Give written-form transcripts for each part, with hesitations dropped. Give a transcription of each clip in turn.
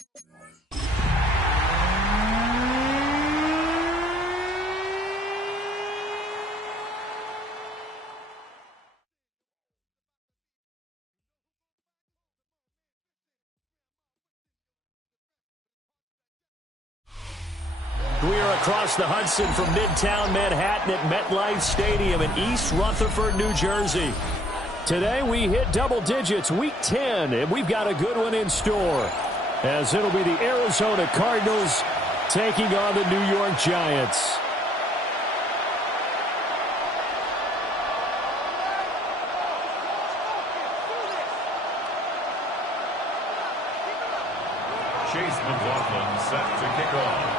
We are across the Hudson from Midtown Manhattan at MetLife Stadium in East Rutherford, New Jersey. Today we hit double digits, Week 10, and we've got a good one in store, as it'll be the Arizona Cardinals taking on the New York Giants. Chase McLaughlin set to kick off.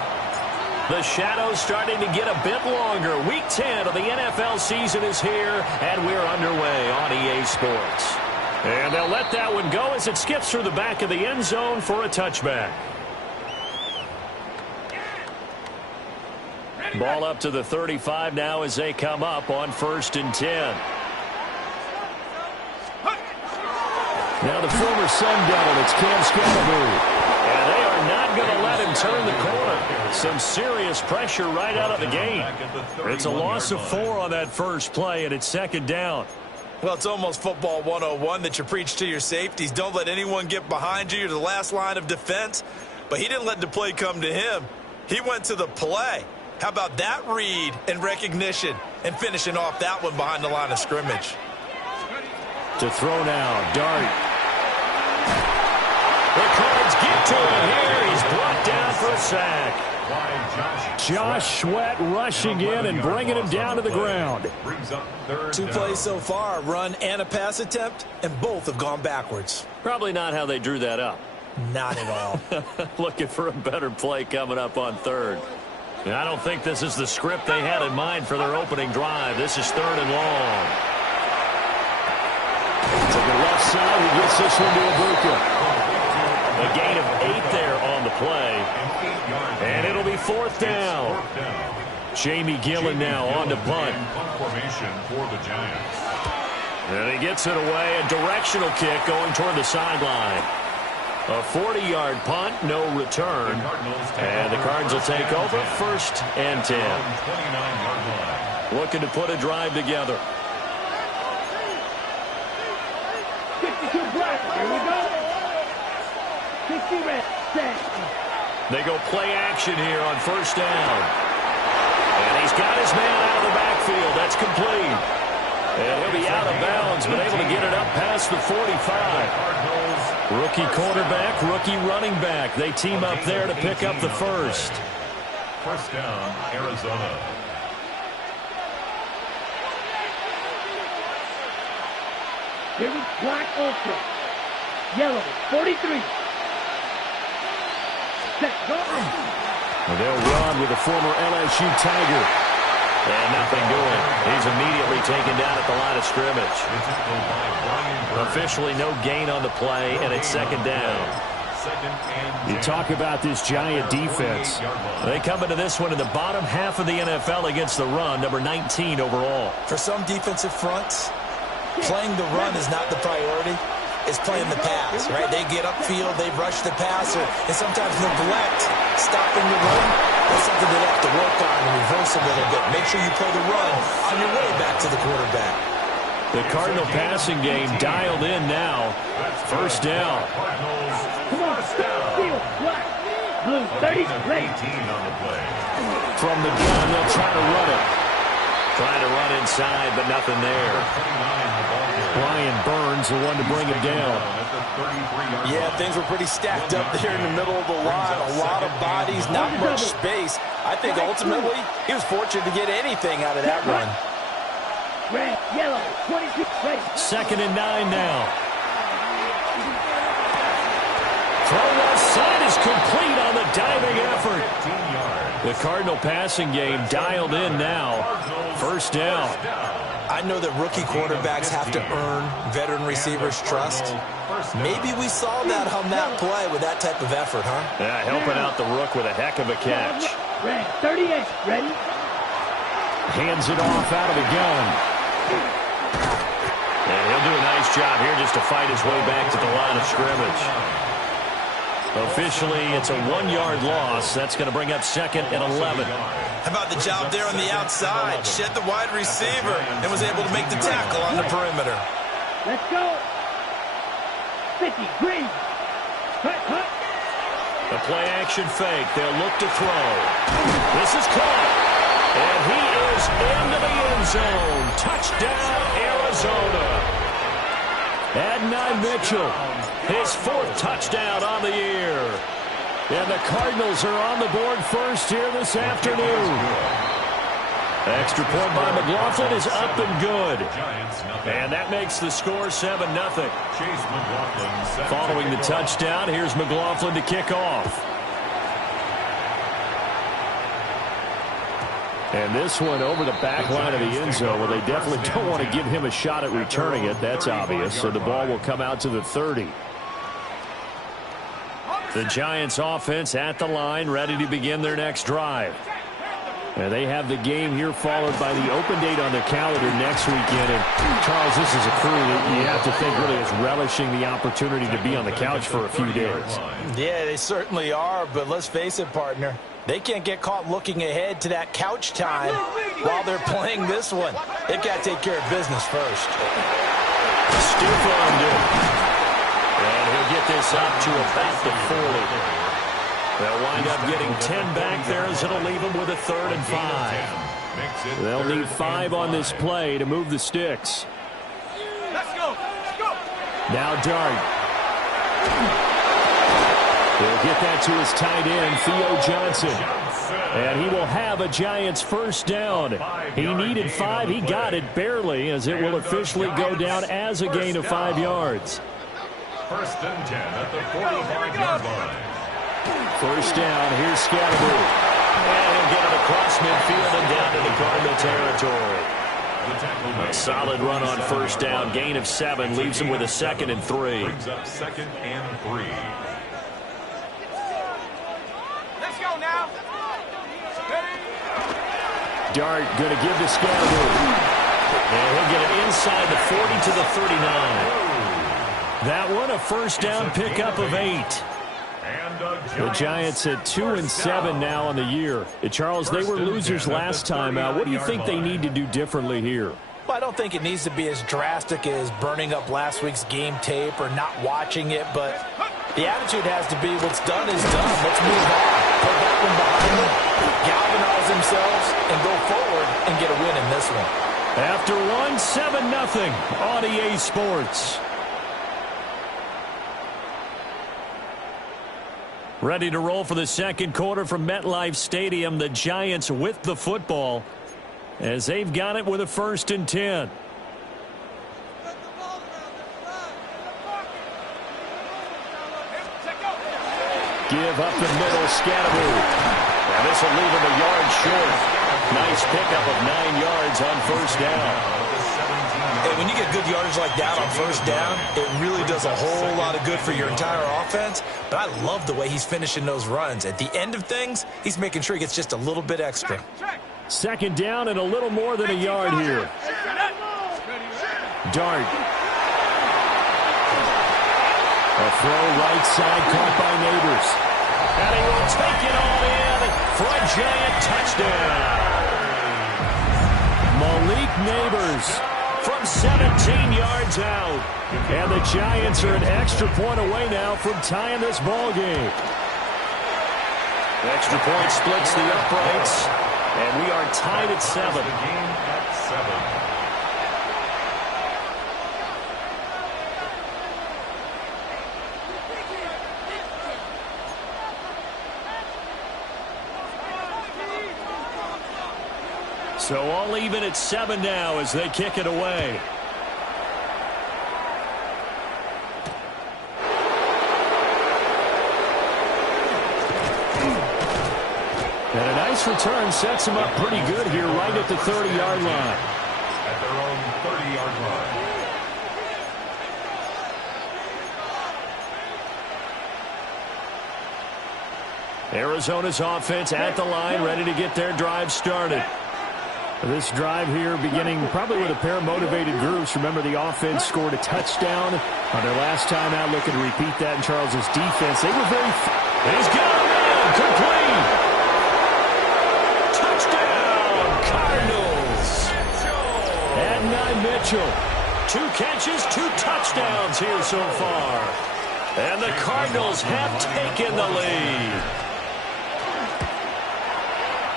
The shadow's starting to get a bit longer. Week 10 of the NFL season is here, and we're underway on EA Sports. And they'll let that one go as it skips through the back of the end zone for a touchback. Ball up to the 35 now as they come up on 1st and 10. Now the former Sun Devil, it's Cam Scalaboo. And they are not going to let him turn the corner. Some serious pressure right out of the gate. It's a loss of 4 on that first play, and it's 2nd down. Well, it's almost football 101 that you preach to your safeties. Don't let anyone get behind you. You're the last line of defense. But he didn't let the play come to him. He went to the play. How about that read and recognition and finishing off that one behind the line of scrimmage? To throw now, Dart. The Cards get to him here. He's brought down for a sack. Josh Sweat rushing in and bringing him down to the ground. 2 plays so far, run and a pass attempt, and both have gone backwards. Probably not how they drew that up. Not at all. Looking for a better play coming up on 3rd. And I don't think this is the script they had in mind for their opening drive. This is 3rd and long. To the left side, he gets this one to Ibuka. A gain of 8 there on the play. And it'll be 4th down. Jamie Gillen now on to punt. And he gets it away. A directional kick going toward the sideline. A 40-yard punt, no return. And the Cards will take over 1st and 10. Looking to put a drive together. 52 black. Here we go. 60 red. They go play action here on 1st down. And he's got his man out of the backfield. That's complete. And he'll be out of bounds, but able to get it up past the 45. Rookie quarterback, rookie running back. They team up there to pick up the first. 1st down, Arizona. Here is black ultra. Yellow, 43. Set, go. And they'll run with the former LSU Tiger. And nothing doing. He's immediately taken down at the line of scrimmage. Officially no gain on the play, and it's 2nd down. You talk about this Giant defense. They come into this one in the bottom half of the NFL against the run, number 19 overall. For some defensive fronts, playing the run is not the priority. It's playing the pass, right? They get upfield, they rush the passer, and sometimes neglect stopping the run. That's something they have to work on and reverse a little bit. Make sure you play the run on your way back to the quarterback. The Cardinal passing game dialed in now. 1st down. Come on, steal, black, blue, 30, ready. From the gun, they'll try to run it. Trying to run inside, but nothing there. Brian Burns, the one to bring him down. Yeah, things were pretty stacked up there in the middle of the line. A lot of bodies, not much space. I think ultimately he was fortunate to get anything out of that run. Red, yellow, 22, ready. 2nd and 9 now. Throw left side is complete on the diving effort. The Cardinal passing game dialed in now. 1st down. I know that rookie quarterbacks have to earn veteran receivers' trust. Maybe we saw that on that play with that type of effort, huh? Yeah, helping out the rook with a heck of a catch. Red, 38, ready. Hands it off out of the gun. And he'll do a nice job here just to fight his way back to the line of scrimmage. Officially, it's a 1-yard loss. That's going to bring up 2nd and 11. How about the job there on the outside? Shed the wide receiver and was able to make the tackle on the perimeter. Let's go. 50, green. Cut. The play-action fake. They'll look to throw. This is caught. And he is into the end zone. Touchdown, Arizona. Adonai Mitchell, his 4th touchdown on the year. And the Cardinals are on the board first here this afternoon. Extra point by McLaughlin is up and good. And that makes the score 7-0. Following the touchdown, here's McLaughlin to kick off. And this one over the back line of the end zone. Well, they definitely don't want to give him a shot at returning it. That's obvious. So the ball will come out to the 30. The Giants offense at the line, ready to begin their next drive. And they have the game here followed by the open date on their calendar next weekend. And Charles, this is a crew that you have to think really is relishing the opportunity to be on the couch for a few days. Yeah, they certainly are. But let's face it, partner. They can't get caught looking ahead to that couch time while they're playing this one. They've got to take care of business first. Stiff-armed him. And he'll get this up to about the 40. They'll wind up getting 10 back there as it'll leave them with a 3rd and 5. They'll need 5 on this play to move the sticks. Let's go. Now Dart. He'll get that to his tight end, Theo Johnson. And he will have a Giants 1st down. He needed 5. He got it barely, as it will officially go down as a gain of 5 yards. 1st and 10 at the 45-yard line. 1st down. Here's Scatterby. And he'll get it across midfield and down into Cardinal territory. A solid run on 1st down. Gain of 7 leaves him with a 2nd and 3. Brings up 2nd and 3. Dart going to give to Scatterby. And he'll get it inside the 40 to the 39. That one a 1st down pickup of 8. The Giants at 2-7 now on the year. Charles, they were losers last time out. What do you think they need to do differently here? Well, I don't think it needs to be as drastic as burning up last week's game tape or not watching it, but the attitude has to be what's done is done. Let's move on. Put that one behind them, galvanize themselves, and go forward and get a win in this one. After 7-0 on EA Sports. Ready to roll for the 2nd quarter from MetLife Stadium. The Giants with the football as they've got it with a 1st and 10. Give up the middle, Scatterby. And this will leave him a yard short. Nice pickup of 9 yards on 1st down. Hey, when you get good yardage like that on 1st down, it really does a whole lot of good for your entire offense. But I love the way he's finishing those runs. At the end of things, he's making sure he gets just a little bit extra. 2nd down and a little more than a yard here. Dart. A throw right side caught by Neighbors. And he will take it all in for a Giant touchdown. Malik Neighbors from 17 yards out. And the Giants are an extra point away now from tying this ball game. Extra point splits the uprights. And we are tied at 7. The game at 7. So all even at 7 now as they kick it away. And a nice return sets them up pretty good here right at the 30-yard line. At their own 30-yard line. Arizona's offense at the line, ready to get their drive started. This drive here beginning probably with a pair of motivated groups. Remember, the offense scored a touchdown on their last time out. Looking to repeat that in Charles's defense. They were very... He's got a man. Complete. Touchdown, Cardinals. And Mitchell. 2 catches, 2 touchdowns here so far. And the Cardinals have taken the lead.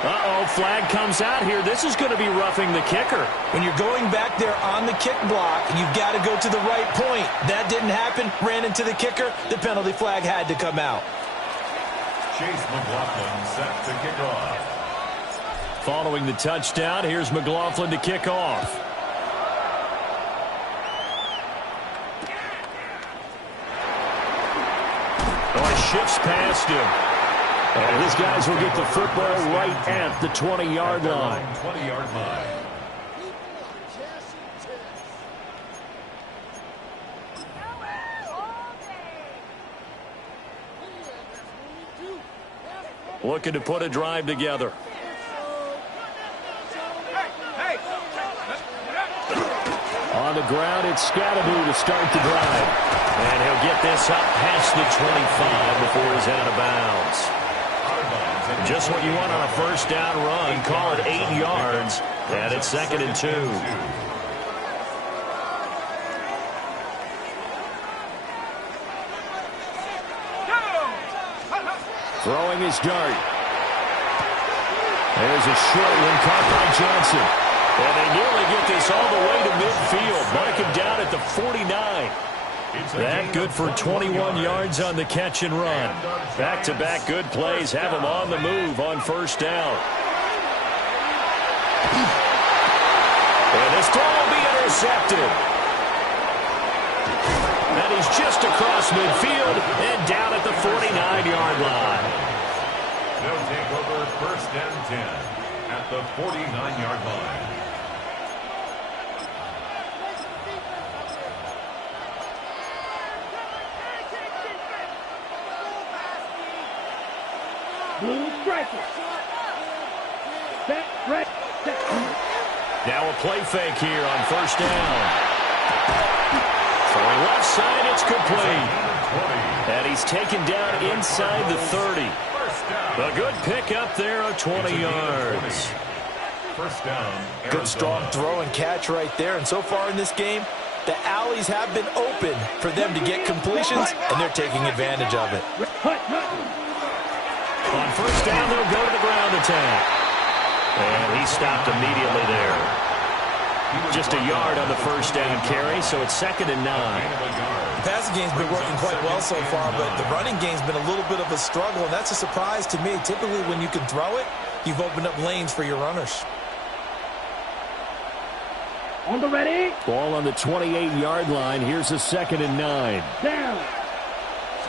Uh-oh, flag comes out here. This is going to be roughing the kicker. When you're going back there on the kick block, you've got to go to the right point. That didn't happen. Ran into the kicker. The penalty flag had to come out. Chase McLaughlin set to kick off. Following the touchdown, here's McLaughlin to kick off. Oh, he shifts past him. And his guys will get the football right at the 20-yard line. 20-yard line. Looking to put a drive together. On the ground, it's Scatteroo to start the drive. And he'll get this up past the 25 before he's out of bounds. Just what you want on a first down run. Call it 8 yards. And it's 2nd and 2. Throwing his dart. There's a short one caught by Johnson. And they nearly get this all the way to midfield. Mark him down at the 49. That good for 21 yards on the catch and run. Back-to-back good plays have him on the move on first down. And this throw will be intercepted. And he's just across midfield and down at the 49-yard line. They'll take over 1st and 10 at the 49-yard line. Blue striker. Set, red, set. Now a play fake here on first down. Throwing left side, it's complete. And he's taken down inside the 30. A good pick up there of 20 yards. First down. Good strong throw and catch right there. And so far in this game, the alleys have been open for them to get completions, and they're taking advantage of it. On first down, they'll go to the ground attack. And he stopped immediately there. Just a yard on the first down carry, so it's 2nd and 9. The passing game's been working quite well so far, but the running game's been a little bit of a struggle, and that's a surprise to me. Typically, when you can throw it, you've opened up lanes for your runners. On the ready. Ball on the 28-yard line. Here's a 2nd and 9. Down.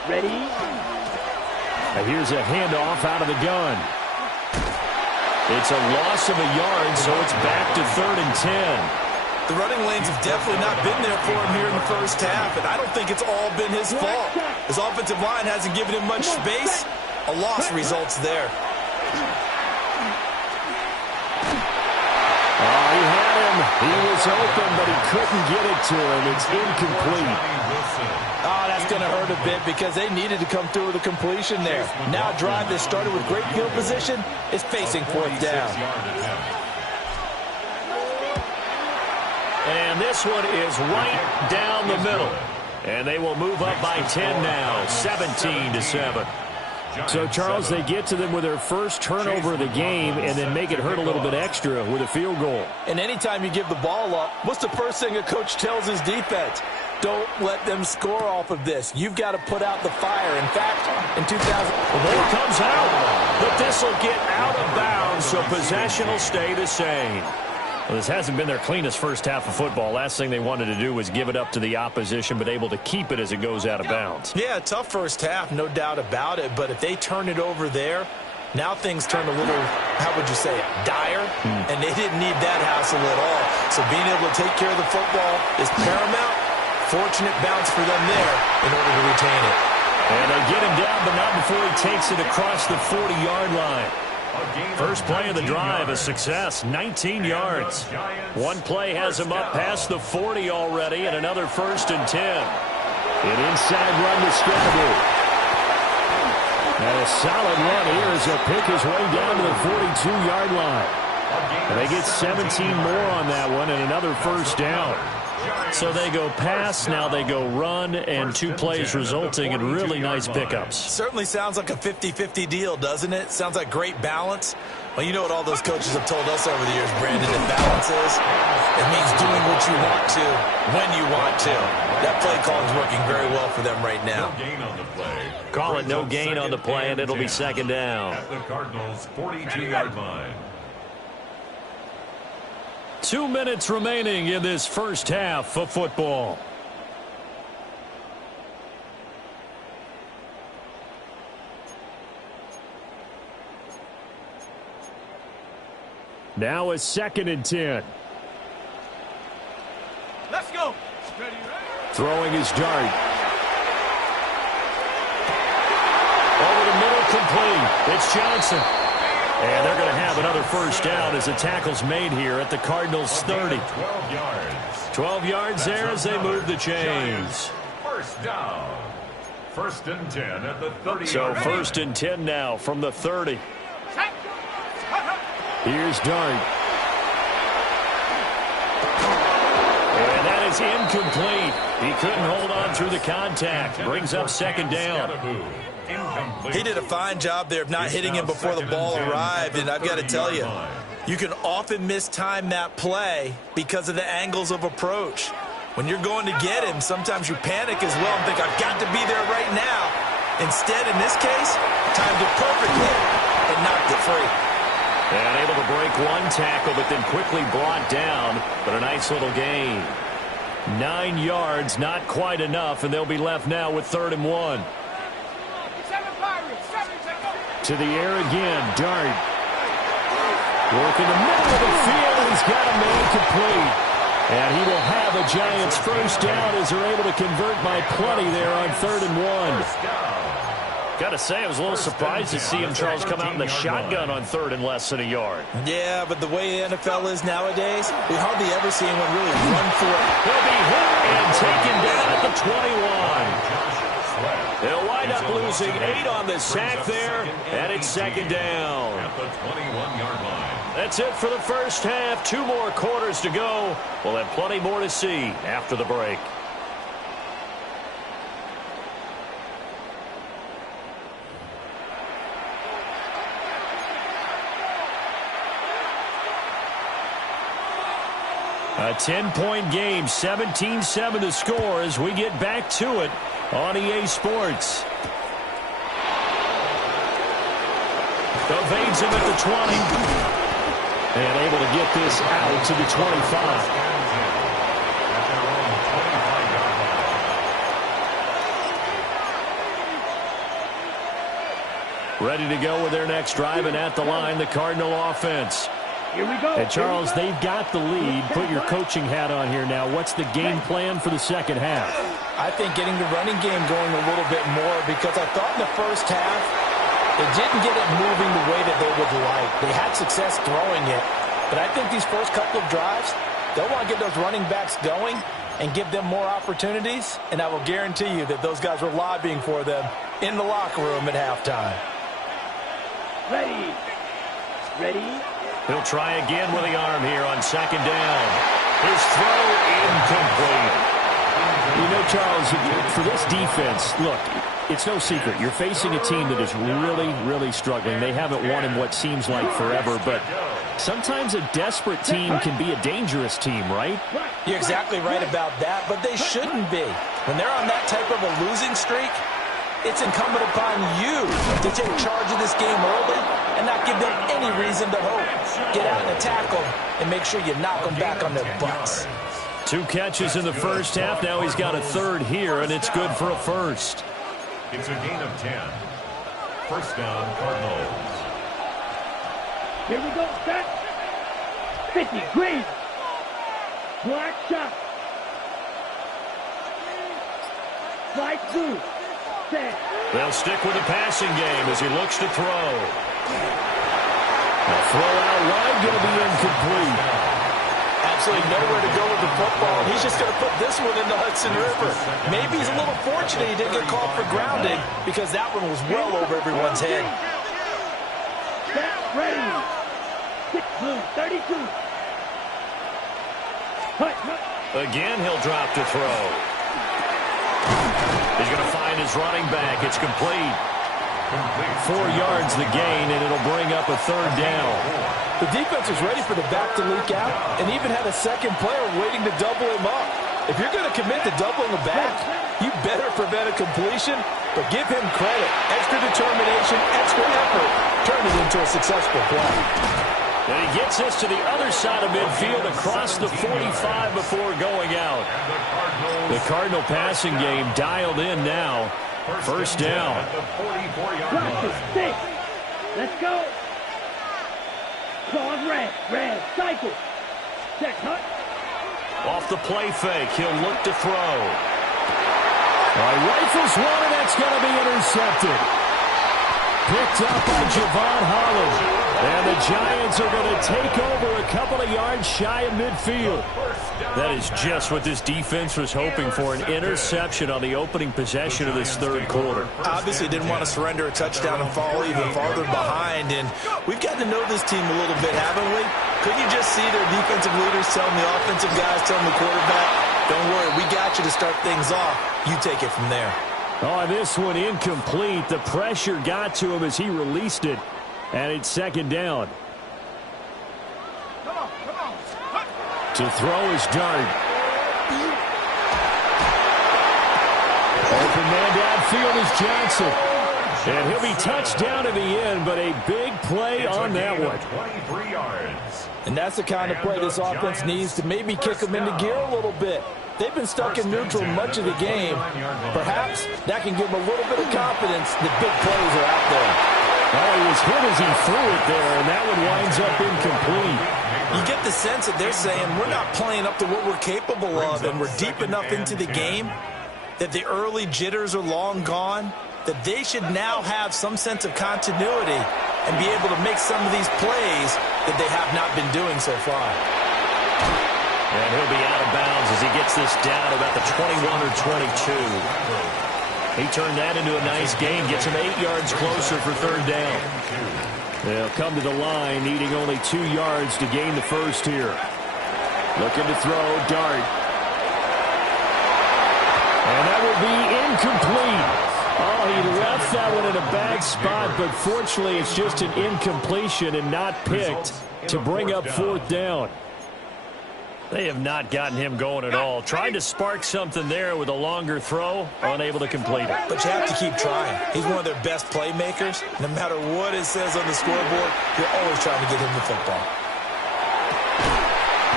Ready. Here's a handoff out of the gun. It's a loss of a yard, so it's back to 3rd and 10. The running lanes have definitely not been there for him here in the first half, and I don't think it's all been his fault. His offensive line hasn't given him much space. A loss results there. Oh, he had him. He was open, but he couldn't get it to him. It's incomplete. Oh, that's going to hurt a bit because they needed to come through with a completion there. Now a drive that started with great field position is facing 4th down. And this one is right down the middle. And they will move up by 10 now, 17-7. So, Charles, they get to them with their first turnover of the game and then make it hurt a little bit extra with a field goal. And anytime you give the ball up, what's the first thing a coach tells his defense? Don't let them score off of this. You've got to put out the fire. In fact, in 2000... The ball comes out, but this will get out of bounds, so possession will stay the same. Well, this hasn't been their cleanest first half of football. Last thing they wanted to do was give it up to the opposition, but able to keep it as it goes out of bounds. Yeah, tough first half, no doubt about it. But if they turn it over there, now things turn a little, how would you say it, dire? And they didn't need that hassle at all. So being able to take care of the football is paramount. Fortunate bounce for them there in order to retain it. And they get him down, but not before he takes it across the 40-yard line. First play of the drive, a success, 19 yards. One play has him up past the 40 already, and another 1st and 10. An inside run to Scatterby. And a solid run here as he'll pick his way down to the 42-yard line. And they get 17 more on that one and another 1st down. So they go pass, now they go run, and 2 plays resulting in really nice pickups. Certainly sounds like a 50-50 deal, doesn't it? Sounds like great balance. Well, you know what all those coaches have told us over the years, Brandon, that balance is? It means doing what you want to, when you want to. That play call is working very well for them right now. No gain on the play. Call it no gain on the play, and it'll be 2nd down. At the Cardinals' 42-yard line. 2 minutes remaining in this first half of football. Now a 2nd and 10. Let's go. Throwing his dart. Over the middle, complete. It's Johnson. And they're going to have another 1st down as the tackle's made here at the Cardinals' 30. 12 yards. 12 yards there as they move the chains. 1st down. 1st and 10 at the 30. So 1st and 10 now from the 30. Here's Dart. And that is incomplete. He couldn't hold on through the contact. Brings up 2nd down. He did a fine job there of not hitting him before the ball arrived, and I've got to tell you, you can often mistime that play because of the angles of approach. When you're going to get him, sometimes you panic as well and think, I've got to be there right now. Instead, in this case, timed it perfectly and knocked it free. And able to break one tackle, but then quickly brought down. But a nice little gain. 9 yards, not quite enough, and they'll be left now with 3rd and 1. To the air again, Dart. Working the middle of the field, and he's got a man complete. And he will have a Giants 1st down as they're able to convert by plenty there on 3rd and 1. Got to say, I was a little surprised to see him, Charles, come out in the shotgun on 3rd and less than a yard. Yeah, but the way the NFL is nowadays, we hardly ever see anyone really run for it. He'll be hit and taken down at the 21. They'll wind up losing 8 on the sack there, and it's 2nd down. At the 21-yard line. That's it for the first half. 2 more quarters to go. We'll have plenty more to see after the break. A 10-point game, 17-7 to score as we get back to it on EA Sports. Evades him at the 20. And able to get this out to the 25. Ready to go with their next drive, and at the line, the Cardinal offense. Here we go. And Charles, they've got the lead. Put your coaching hat on here now. What's the game plan for the second half? I think getting the running game going a little bit more, because I thought in the first half, they didn't get it moving the way that they would like. They had success throwing it. But I think these first couple of drives, they'll want to get those running backs going and give them more opportunities. And I will guarantee you that those guys were lobbying for them in the locker room at halftime. Ready. Ready. He'll try again with the arm here on 2nd down. His throw incomplete. You know, Charles, for this defense, look, it's no secret. You're facing a team that is really, really struggling. They haven't won in what seems like forever, but sometimes a desperate team can be a dangerous team, right? You're exactly right about that, but they shouldn't be. When they're on that type of a losing streak, it's incumbent upon you to take charge of this game early and not give them any reason to hope. Get out and attack them and make sure you knock them back on their butts. 2 catches in the first half. Now he's got a 3rd here, and it's good for a 1st. It's a gain of 10. 1st down, Cardinals. Here we go. Set. 50. Green. Black shot. Slide through. Set. They'll stick with the passing game as he looks to throw. throw out wide, going to be incomplete. Absolutely nowhere to go with the football. He's just going to put this one in the Hudson River. Maybe he's a little fortunate he didn't get called for grounding because that one was well over everyone's head. Set, ready. 6 32. Again, he'll drop to throw. He's going to find his running back. It's complete. 4 yards the gain, and it'll bring up a third down. The defense was ready for the back to leak out and even had a second player waiting to double him up. If you're going to commit to doubling the back, you better prevent a completion, but give him credit. Extra determination, extra effort. Turn it into a successful play. And he gets us to the other side of midfield across the 45 before going out. The Cardinal passing game dialed in now. First down. Let's go. Claws red, cycle. Check, hut. Off the play fake, he'll look to throw. Rifles one, and that's going to be intercepted. Picked up by Javon Holland. And the Giants are going to take over a couple of yards shy of midfield. That is just what this defense was hoping for, an interception on the opening possession of this third quarter. Obviously didn't want to surrender a touchdown and fall even farther behind. And we've gotten to know this team a little bit, haven't we? Couldn't you just see their defensive leaders telling the offensive guys, telling the quarterback, don't worry, we got you to start things off. You take it from there. Oh, this one incomplete. The pressure got to him as he released it. And it's second down. To throw is Dart. Open man downfield is Johnson. And he'll be touched down in the end, but a big play on that one. 23 yards. And that's the kind of play this offense needs to maybe kick them into gear a little bit. They've been stuck in neutral much of the game. Perhaps that can give them a little bit of confidence that big plays are out there. Well, he was hit as he threw it there, and that one winds up incomplete. You get the sense that they're saying we're not playing up to what we're capable of, and we're deep enough into the game that the early jitters are long gone, that they should now have some sense of continuity and be able to make some of these plays that they have not been doing so far. And he'll be out of bounds as he gets this down about the 21 or 22. He turned that into a nice gain, gets him 8 yards closer for third down. They'll come to the line, needing only 2 yards to gain the first here. Looking to throw, Dart. And that will be incomplete. Oh, he left that one in a bad spot, but fortunately it's just an incompletion and not picked to bring up fourth down. They have not gotten him going at all. Tried to spark something there with a longer throw, unable to complete it. But you have to keep trying. He's one of their best playmakers. No matter what it says on the scoreboard, you're always trying to get him the football.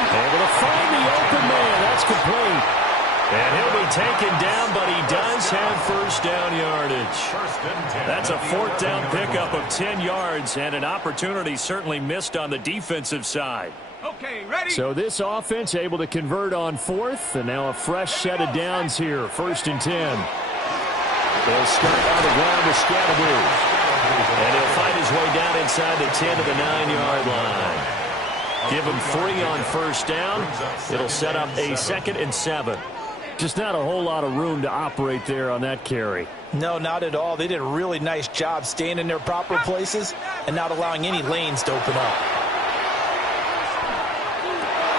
Able to find the open man. That's complete. And he'll be taken down, but he does have first down yardage. That's a fourth down pickup of 10 yards, and an opportunity certainly missed on the defensive side. Okay, ready. So this offense able to convert on fourth, and now a fresh set of downs here. 1st and 10. They'll start on the ground to Scatteroo. And he'll find his way down inside the 10 to the 9-yard line. Give him 3 on first down. It'll set up a 2nd and 7. Just not a whole lot of room to operate there on that carry. No, not at all. They did a really nice job staying in their proper places and not allowing any lanes to open up.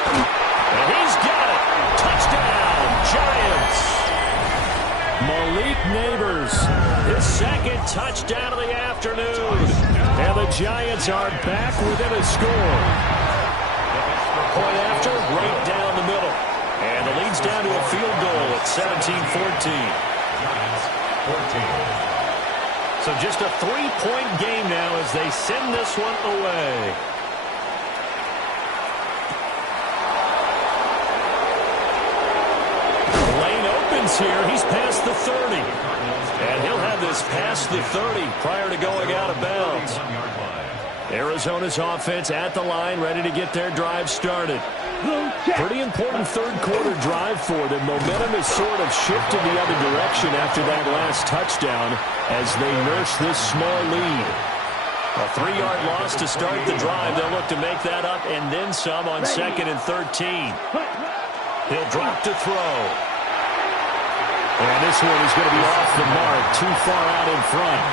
And he's got it. Touchdown, Giants. Malik Neighbors, his 2nd touchdown of the afternoon. And the Giants are back within a score. Point after, right down the middle. And the lead's down to a field goal at 17-14. So just a 3-point game now as they send this one away. Here, he's past the 30. And he'll have this past the 30 prior to going out of bounds. Arizona's offense at the line, ready to get their drive started. Pretty important third quarter drive for them. Momentum has sort of shifted the other direction after that last touchdown as they nurse this small lead. A 3-yard loss to start the drive. They'll look to make that up and then some on 2nd and 13. He'll drop to throw. And this one is going to be off the mark, too far out in front.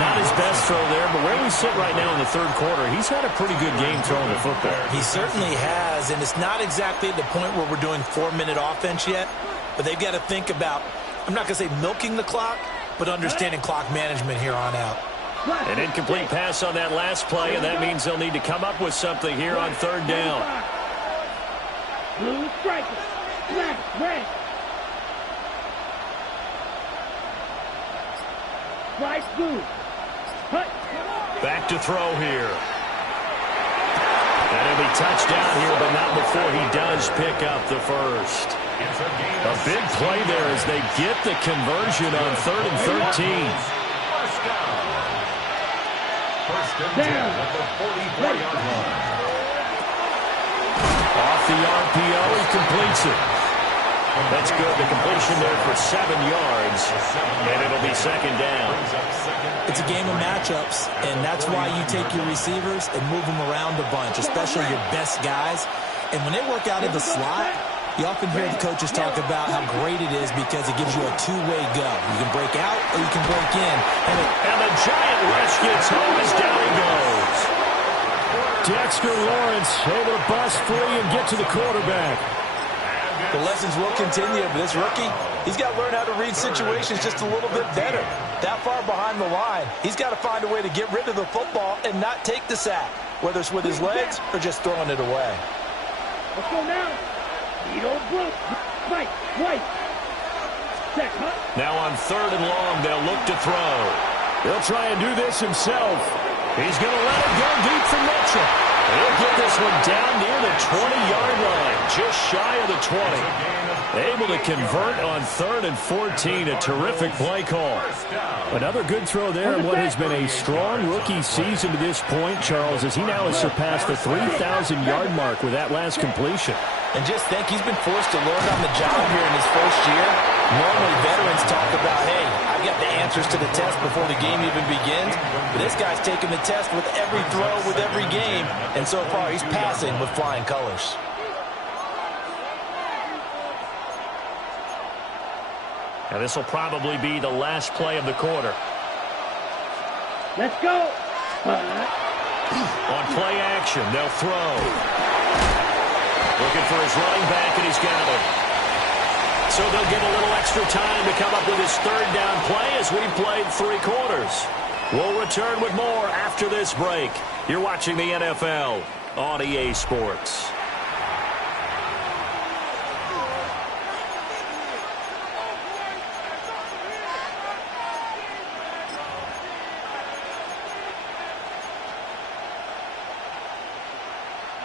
Not his best throw there, but where we sit right now in the third quarter, he's had a pretty good game throwing the football. He certainly has, and it's not exactly at the point where we're doing 4-minute offense yet, but they've got to think about, I'm not going to say milking the clock, but understanding clock management here on out. An incomplete pass on that last play, and that means they'll need to come up with something here on 3rd down. Blue striker, black, red. White, blue. Back to throw here. And he'll be touchdown here, but not before he does pick up the first. A big play there as they get the conversion on 3rd and 13. First and 10 at the 44-yard line. Off the RPO, he completes it. That's good. The completion there for 7 yards, and it'll be 2nd down. It's a game of matchups, and that's why you take your receivers and move them around a bunch, especially your best guys. And when they work out of the slot, you often hear the coaches talk about how great it is because it gives you a two-way go. You can break out or you can break in. And the giant rush gets home as down he goes. Dexter Lawrence able to bust free and get to the quarterback. The lessons will continue, but this rookie, he's got to learn how to read situations just a little bit better. That far behind the line, he's got to find a way to get rid of the football and not take the sack, whether it's with his legs or just throwing it away. Let's go now. Beetle blue. White. Check, huh? Now on 3rd and long, they'll look to throw. He'll try and do this himself. He's going to let it go deep for Mitchell. He'll get this one down near the 20-yard line, just shy of the 20. Able to convert on 3rd and 14. A terrific play call. Another good throw there in what has been a strong rookie season to this point, Charles, as he now has surpassed the 3,000-yard mark with that last completion. And just think, he's been forced to learn on the job here in his first year. Normally, veterans talk about, hey, I've got the answers to the test before the game even begins. But this guy's taking the test with every throw, with every game. And so far, he's passing with flying colors. Now, this will probably be the last play of the quarter. Let's go. On play action, they'll throw. Looking for his running back, and he's got it. So they'll get a little extra time to come up with his 3rd down play as we've played 3 quarters. We'll return with more after this break. You're watching the NFL on EA Sports.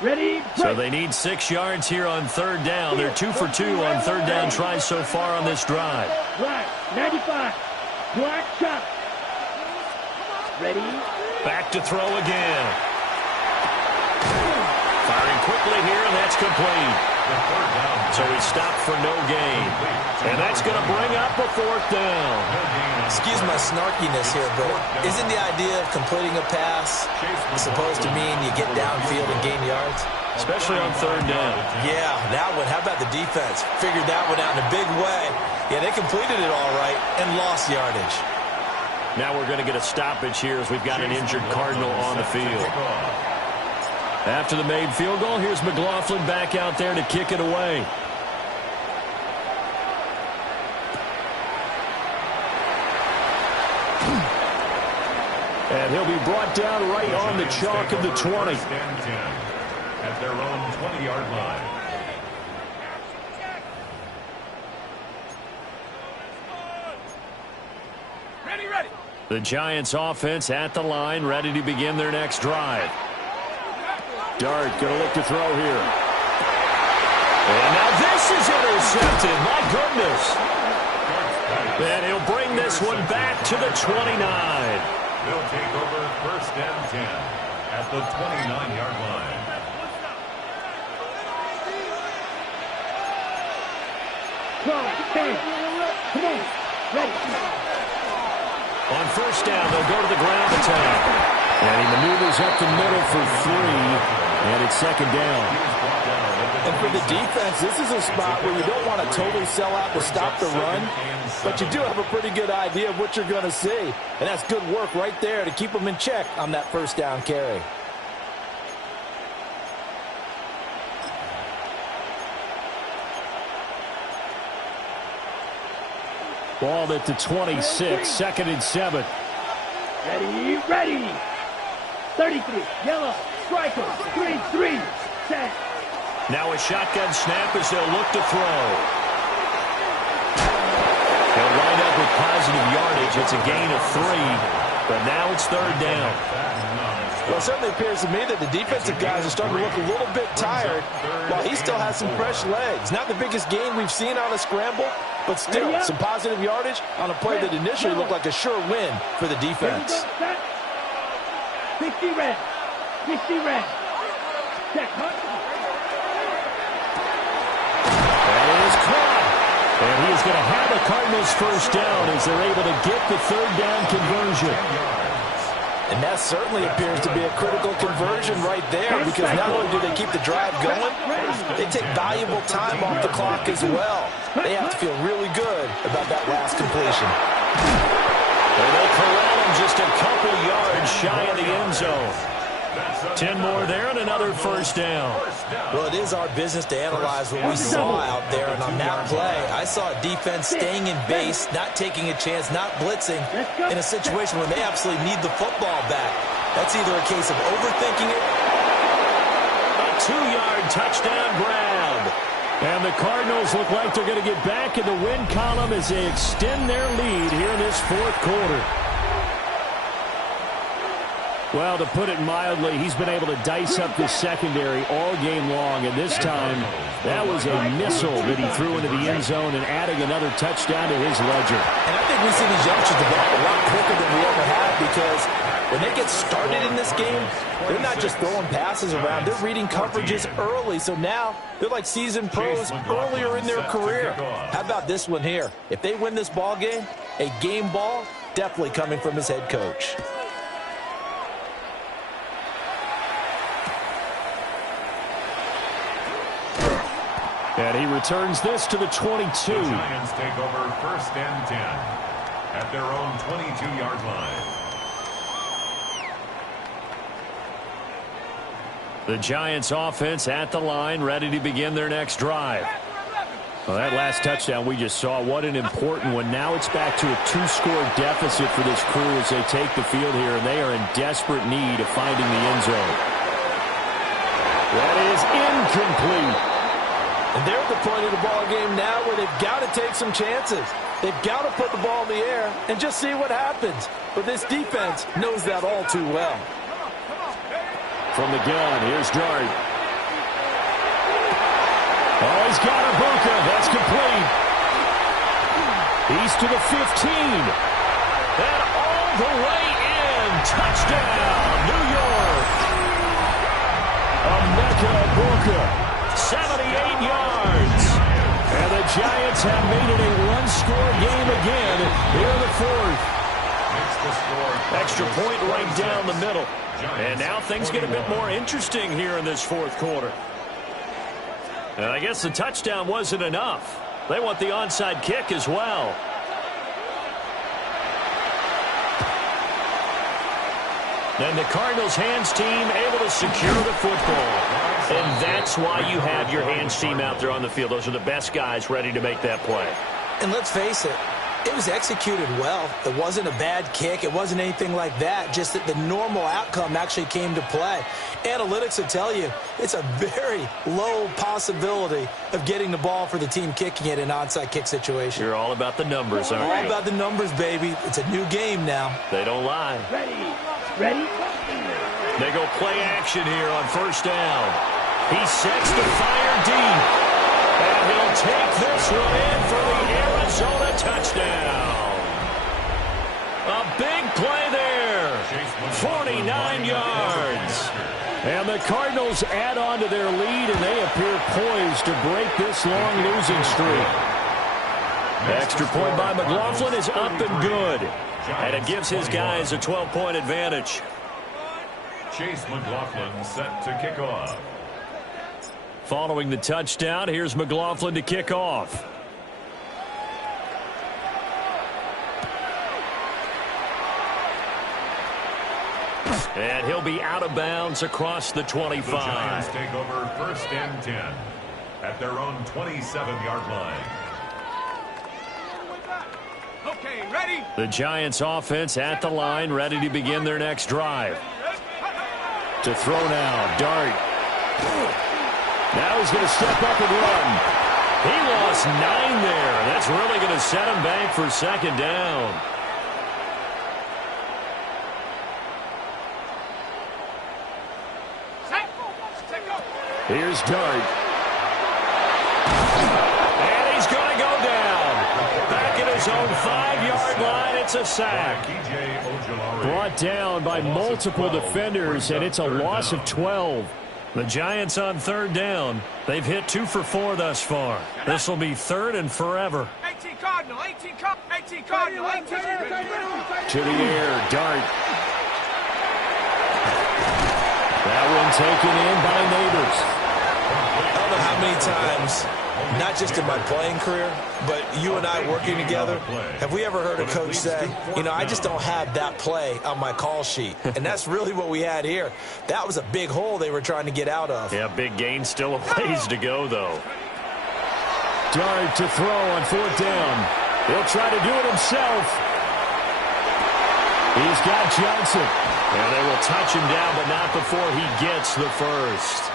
Ready, break. So they need 6 yards here on 3rd down. They're 2 for 2 on 3rd down tries so far on this drive. Black, 95. Black shot. Ready. Back to throw again. Firing quickly here, and that's complete. So he stopped for no gain. And that's going to bring up a 4th down. Excuse my snarkiness here, but isn't the idea of completing a pass supposed to mean you get downfield and gain yards? Especially on 3rd down. Yeah, that one. How about the defense? Figured that one out in a big way. Yeah, they completed it all right and lost yardage. Now we're going to get a stoppage here as we've got an injured Cardinal on the field. After the made field goal, here's McLaughlin back out there to kick it away. And he'll be brought down right on the chalk of the 20. At their own 20-yard line. Ready. The Giants offense at the line, ready to begin their next drive. Dart going to look to throw here. And now this is intercepted. My goodness. And he'll bring this one back to the 29. They'll take over 1st and 10 at the 29-yard line. Come on. Ready. On first down, they'll go to the ground attack. And he maneuvers up the middle for 3, and it's second down. And for the defense, this is a spot where you don't want to totally sell out to stop the run, but you do have a pretty good idea of what you're going to see. And that's good work right there to keep them in check on that first down carry. Ball at the 26, second and 7. Ready, ready. 33, yellow, striker, 3-3, set. Now a shotgun snap as they'll look to throw. They'll wind up with positive yardage. It's a gain of 3, but now it's third down. Well, it certainly appears to me that the defensive guys are starting to look a little bit tired while he still has some fresh legs. Not the biggest gain we've seen on a scramble, but still some positive yardage on a play that initially looked like a sure win for the defense. 60 red. 60 red. Check. And it is caught. And he is going to have a Cardinals first down as they're able to get the third down conversion. And that certainly appears to be a critical conversion right there, because not only do they keep the drive going, they take valuable time off the clock as well. They have to feel really good about that last completion. And they corral him just a couple yards shy of the end zone. 10 more there and another first down. Well, it is our business to analyze what we saw out there, and on that play, I saw a defense staying in base, not taking a chance, not blitzing in a situation where they absolutely need the football back. That's either a case of overthinking it. A 2-yard touchdown grab. And the Cardinals look like they're going to get back in the win column as they extend their lead here in this fourth quarter. Well, to put it mildly, he's been able to dice up this secondary all game long, and this time that was a missile that he threw into the end zone and adding another touchdown to his ledger. And I think we see these youngsters develop a lot quicker than we ever have, because when they get started in this game, they're not just throwing passes around. They're reading coverages early, so now they're like seasoned pros earlier in their career. How about this one here? If they win this ball game, a game ball definitely coming from his head coach. And he returns this to the 22. The Giants take over first and 10 at their own 22-yard line. The Giants offense at the line, ready to begin their next drive. Well, that last touchdown we just saw, what an important one. Now it's back to a 2-score deficit for this crew as they take the field here, and they are in desperate need of finding the end zone. That is incomplete. And they're at the point of the ball game now where they've got to take some chances. They've got to put the ball in the air and just see what happens. But this defense knows that all too well. From the gun, here's Dart. Oh, he's got a Ibuka. That's complete. He's to the 15. And all the way in. Touchdown, New York. Emeka Ibuka. 78 yards. And the Giants have made it a one-score game again here in the fourth. Extra point right down the middle. And now things get a bit more interesting here in this fourth quarter. And I guess the touchdown wasn't enough. They want the onside kick as well. And the Cardinals hands team able to secure the football. And that's why you have your hands team out there on the field. Those are the best guys ready to make that play. And let's face it, it was executed well. It wasn't a bad kick. It wasn't anything like that. Just that the normal outcome actually came to play. Analytics will tell you it's a very low possibility of getting the ball for the team kicking it in an onside kick situation. You're all about the numbers, aren't you? All about the numbers, baby. It's a new game now. They don't lie. Ready? They go play action here on first down. He sets to fire deep. And he'll take this one in for the Arizona touchdown. A big play there. 49 yards. And the Cardinals add on to their lead, and they appear poised to break this long losing streak. Extra point by McLaughlin is up and good. And it gives his guys a 12-point advantage. Chase McLaughlin set to kick off. Following the touchdown, here's McLaughlin to kick off. And he'll be out of bounds across the 25. The Giants take over 1st and 10 at their own 27-yard line. Okay, ready? The Giants offense at the line, ready to begin their next drive. To throw now, Dart. Now he's going to step up and run. He lost 9 there. That's really going to set him back for 2nd down. Here's Dart. And he's going to go down. Back at his own 5-yard line, it's a sack. Brought down by multiple defenders, and it's a loss of 12. The Giants on 3rd down. They've hit 2 for 4 thus far. This will be 3rd and forever. 18 Cardinal, 18 Cardinal, 18. To the air, Dart. That one taken in by Neighbors. I don't know how many times, not just in my playing career, but you and I working together, have we ever heard a coach say, you know, I just don't have that play on my call sheet. And that's really what we had here. That was a big hole they were trying to get out of. Yeah, big gain, still a ways to go, though. Dart to throw on 4th down. He'll try to do it himself. He's got Johnson. And they will touch him down, but not before he gets the first.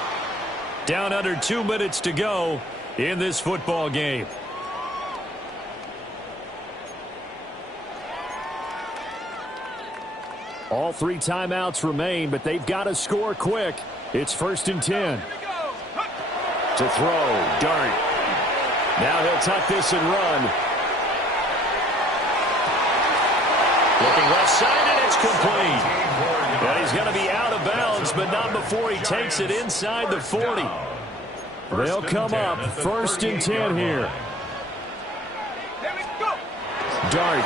Down under 2 minutes to go in this football game. All 3 timeouts remain, but they've got to score quick. It's 1st and 10. To throw, Dart. Now he'll tuck this and run. Looking left side, and it's complete. And he's going to be out of bounds, but not before he takes it inside the 40. They'll come up 1st and 10 here. Dart.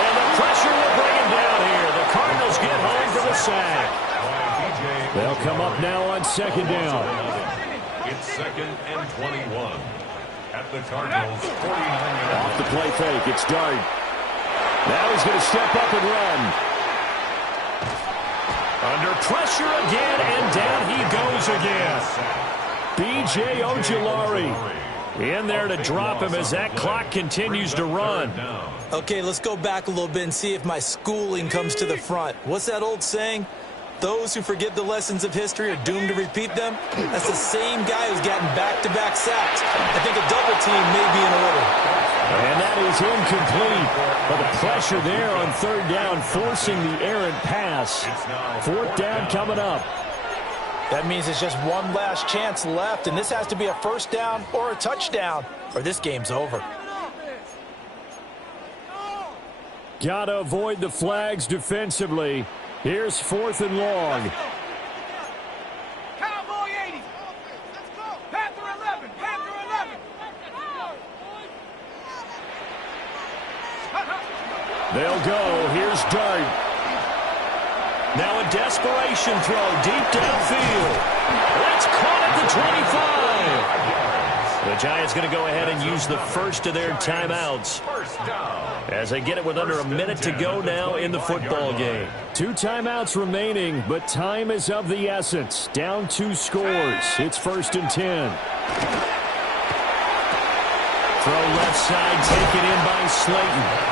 And the pressure will bring him down here. The Cardinals get home for the sack. They'll come up now on 2nd down. It's 2nd and 21 at the Cardinals' 49-yard line. Off the play fake, it's Dart. Now he's going to step up and run. Under pressure again, and down he goes again. B.J. Ojulari in there to drop him as that clock continues to run. Okay, let's go back a little bit and see if my schooling comes to the front. What's that old saying? Those who forget the lessons of history are doomed to repeat them. That's the same guy who's gotten back-to-back sacks. I think a double team may be in order. And that is incomplete. But the pressure there on 3rd down, forcing the errant pass. 4th down coming up. That means it's just one last chance left, and this has to be a 1st down or a touchdown, or this game's over. Gotta avoid the flags defensively. Here's 4th and long. Cowboy 80. Let's go. Panther 11. Panther 11. They'll go. Here's Dart. Now a desperation throw deep downfield. That's caught at the 25. The Giants going to go ahead and use the first of their timeouts as they get it with under a minute to go now in the football game. 2 timeouts remaining, but time is of the essence. Down 2 scores. It's 1st and 10. Throw left side, taken in by Slayton.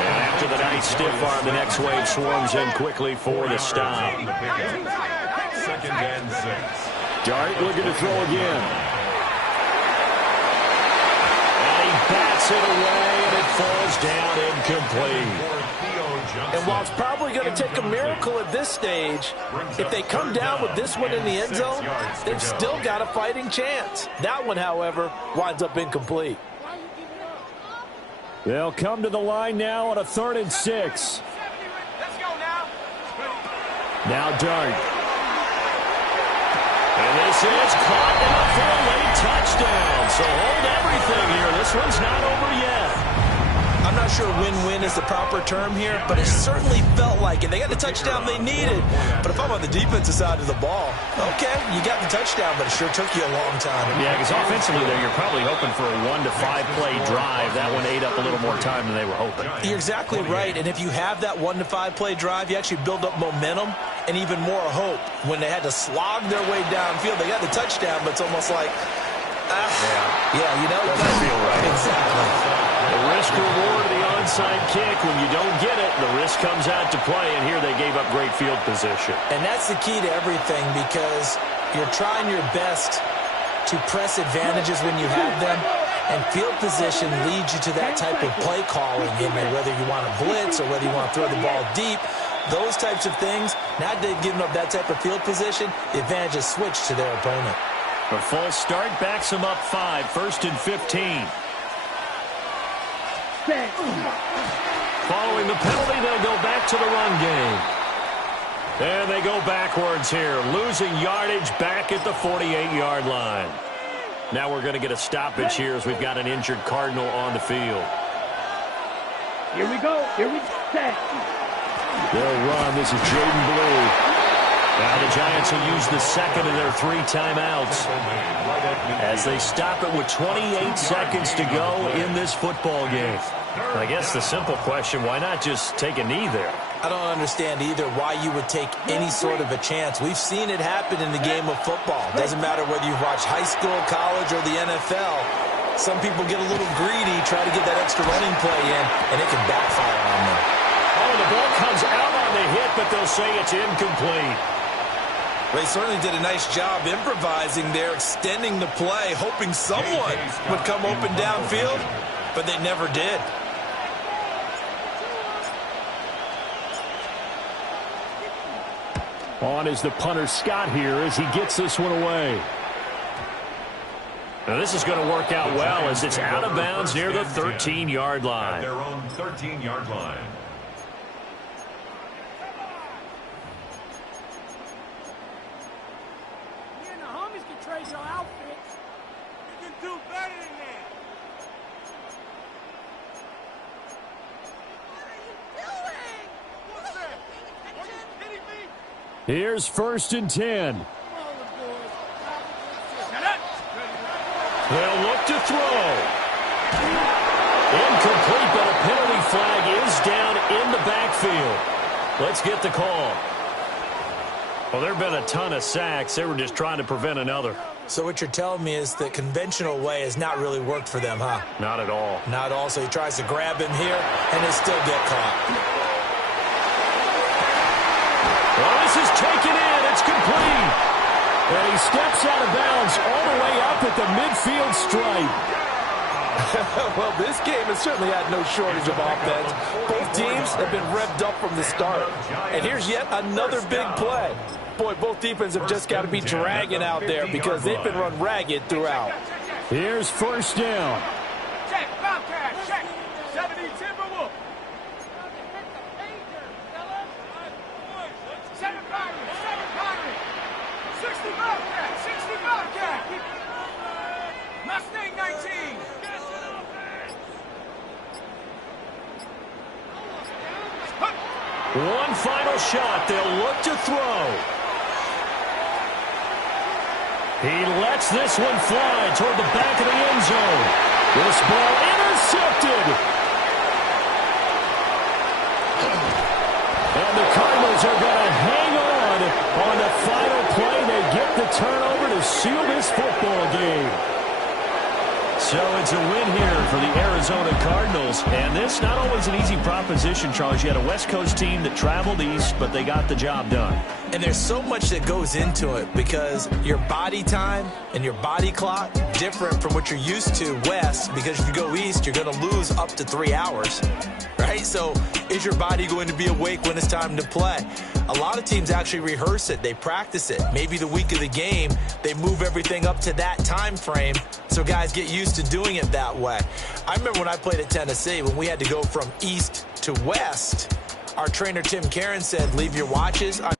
And after the nice stiff arm, the next wave swarms in quickly for the stop. 2nd and 6. Dart looking to throw again. And he bats it away, and it falls down incomplete. And while it's probably going to take a miracle at this stage, if they come down with this one in the end zone, they've still got a fighting chance. That one, however, winds up incomplete. They'll come to the line now on a 3rd and 6. Let's go now. Now Dart. And this is caught now for a late touchdown. So hold everything here. This one's not over yet. I'm not sure win-win is the proper term here, but it certainly felt like it. They got the touchdown they needed. But if I'm on the defensive side of the ball, okay, you got the touchdown, but it sure took you a long time. Yeah, because offensively there, you're probably hoping for a 1 to 5 play drive. That one ate up a little more time than they were hoping. You're exactly right, and if you have that 1 to 5 play drive, you actually build up momentum and even more hope. When they had to slog their way downfield, they got the touchdown, but it's almost like, you know, doesn't feel right. Exactly. The risk reward of the onside kick, when you don't get it, the risk comes out to play, and here they gave up great field position. And that's the key to everything, because you're trying your best to press advantages when you have them, and field position leads you to that type of play calling, whether you want to blitz or whether you want to throw the ball deep. Those types of things, now that they've given up that type of field position, the advantage is switched to their opponent. A false start backs them up 5, 1st and 15. Following the penalty, they'll go back to the run game. And they go backwards here, losing yardage back at the 48-yard line. Now we're going to get a stoppage here as we've got an injured Cardinal on the field. Here we go. Here we go. They'll run. This is Jaden Blue. Now the Giants will use the second of their 3 timeouts as they stop it with 28 seconds to go in this football game. I guess the simple question, why not just take a knee there? I don't understand either why you would take any sort of a chance. We've seen it happen in the game of football. Doesn't matter whether you've watched high school, college, or the NFL. Some people get a little greedy, try to get that extra running play in, and it can backfire on them. Oh, the ball comes out on the hit, but they'll say it's incomplete. They certainly did a nice job improvising there, extending the play, hoping someone would come open downfield, but they never did. On is the punter Scott here as he gets this one away. Now this is going to work out well as it's out of bounds near the 13-yard line. At their own 13-yard line. Your outfits. You can do better than that. What are you doing? What's that? Are you kidding me? Here's 1st and 10. They'll look to throw. Incomplete, but a penalty flag is down in the backfield. Let's get the call. Well, there have been a ton of sacks. They were just trying to prevent another. So what you're telling me is the conventional way has not really worked for them, huh? Not at all. Not at all. So he tries to grab him here, and they still get caught. Well, this is taken in. It's complete. And he steps out of bounds all the way up at the midfield stripe. Well, this game has certainly had no shortage of offense. Both teams have been revved up from the start. And here's yet another big play. Boy, both defenses have just got to be dragging out there because they've been run ragged throughout. Here's 1st down. Check, Bobcat, check. 70 Timberwolf. 7 Pirates, 7 Pirates. 60 Bobcat, 60 Bobcat. Mustang 19. One final shot. They'll look to throw. He lets this one fly toward the back of the end zone. This ball intercepted. And the Cardinals are going to hang on the final play. They get the turnover to seal this football game. So it's a win here for the Arizona Cardinals. And this not always an easy proposition, Charles. You had a West Coast team that traveled east, but they got the job done. And there's so much that goes into it because your body time and your body clock different from what you're used to west, because if you go east, you're going to lose up to 3 hours, right? So is your body going to be awake when it's time to play? A lot of teams actually rehearse it. They practice it. Maybe the week of the game, they move everything up to that time frame so guys get used to doing it that way. I remember when I played at Tennessee, when we had to go from east to west, our trainer Tim Karen said, leave your watches on